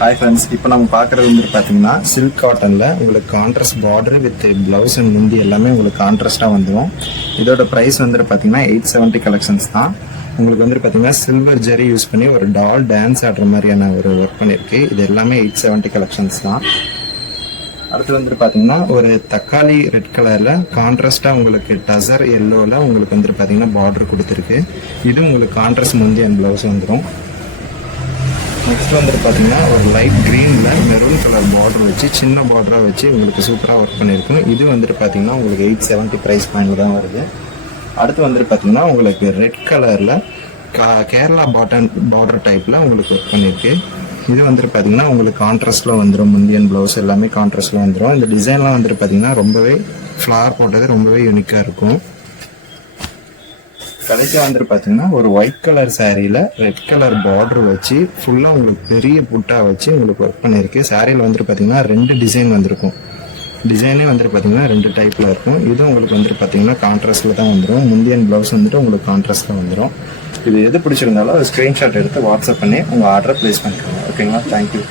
Hi friends, இப்போ நம்ம பார்க்குறது வந்து பார்த்தீங்கன்னா சில்க் காட்டனில் உங்களுக்கு contrast border with blouse and முந்தி எல்லாமே உங்களுக்கு கான்ட்ராஸ்ட்டாக வந்துடும். இதோட ப்ரைஸ் வந்துட்டு பார்த்தீங்கன்னா 870 கலெக்ஷன்ஸ் தான். உங்களுக்கு வந்துட்டு பார்த்தீங்கன்னா சில்வர் ஜெரி யூஸ் பண்ணி ஒரு டால் டான்ஸ் ஆடுற மாதிரியான ஒரு ஒர்க் பண்ணியிருக்கு. இது எல்லாமே 870 கலெக்ஷன்ஸ் தான். அடுத்து வந்துட்டு பார்த்தீங்கன்னா ஒரு தக்காளி ரெட் கலரில் கான்ட்ராஸ்ட்டாக உங்களுக்கு டசர் எல்லோவில் உங்களுக்கு வந்துட்டு பார்த்தீங்கன்னா பார்டர் கொடுத்துருக்கு. இது உங்களுக்கு கான்ட்ராஸ்ட் முந்தி அண்ட் ப்ளவுஸ் வந்துடும். நெக்ஸ்ட் வந்துட்டு பார்த்தீங்கன்னா ஒரு லைட் க்ரீனில் மெரூன் கலர் பார்டர் வச்சு சின்ன பார்டராக வச்சு உங்களுக்கு சூப்பராக ஒர்க் பண்ணியிருக்கும். இது வந்துட்டு பார்த்தீங்கன்னா உங்களுக்கு 870 ப்ரைஸ் பாயிண்ட் தான் வருது. அடுத்து வந்துட்டு பார்த்தீங்கன்னா உங்களுக்கு ரெட் கலரில் கேரளா பார்டர் டைப்பில் உங்களுக்கு ஒர்க் பண்ணியிருக்கு. இது வந்துட்டு பார்த்தீங்கன்னா உங்களுக்கு கான்ட்ராஸ்ட்டில் வந்துடும். முந்தியன் ப்ளவுஸ் எல்லாமே கான்ட்ராஸ்ட்டில் வந்துடும். இந்த டிசைன்லாம் வந்துட்டு பார்த்தீங்கன்னா ரொம்பவே ஃப்ளவர் போட்டது ரொம்பவே யூனிக்காக இருக்கும். கடைசியாக வந்துட்டு பார்த்தீங்கன்னா ஒரு ஒயிட் கலர் சாரியில் ரெட் கலர் பார்டர் வச்சு ஃபுல்லாக உங்களுக்கு பெரிய புட்டா வச்சு உங்களுக்கு ஒர்க் பண்ணியிருக்கு. சாரியில் வந்துட்டு பார்த்தீங்கன்னா 2 டிசைன் வந்திருக்கும். டிசைனே வந்துட்டு பார்த்தீங்கன்னா 2 டைப்பில் இருக்கும். இதுவும் உங்களுக்கு வந்துட்டு பார்த்தீங்கன்னா கான்ட்ராஸ்ட்டில் தான் வந்துடும். முந்தியன் ப்ளவுஸ் வந்துட்டு உங்களுக்கு கான்ட்ராஸ்ட்டில் வந்துடும். இது எது பிடிச்சிருந்தாலும் ஸ்க்ரீன்ஷாட் எடுத்து வாட்ஸ்அப் பண்ணி உங்கள் ஆர்டரை ப்ளேஸ் பண்ணிக்கோங்க. ஓகேங்களா? தேங்க்யூ.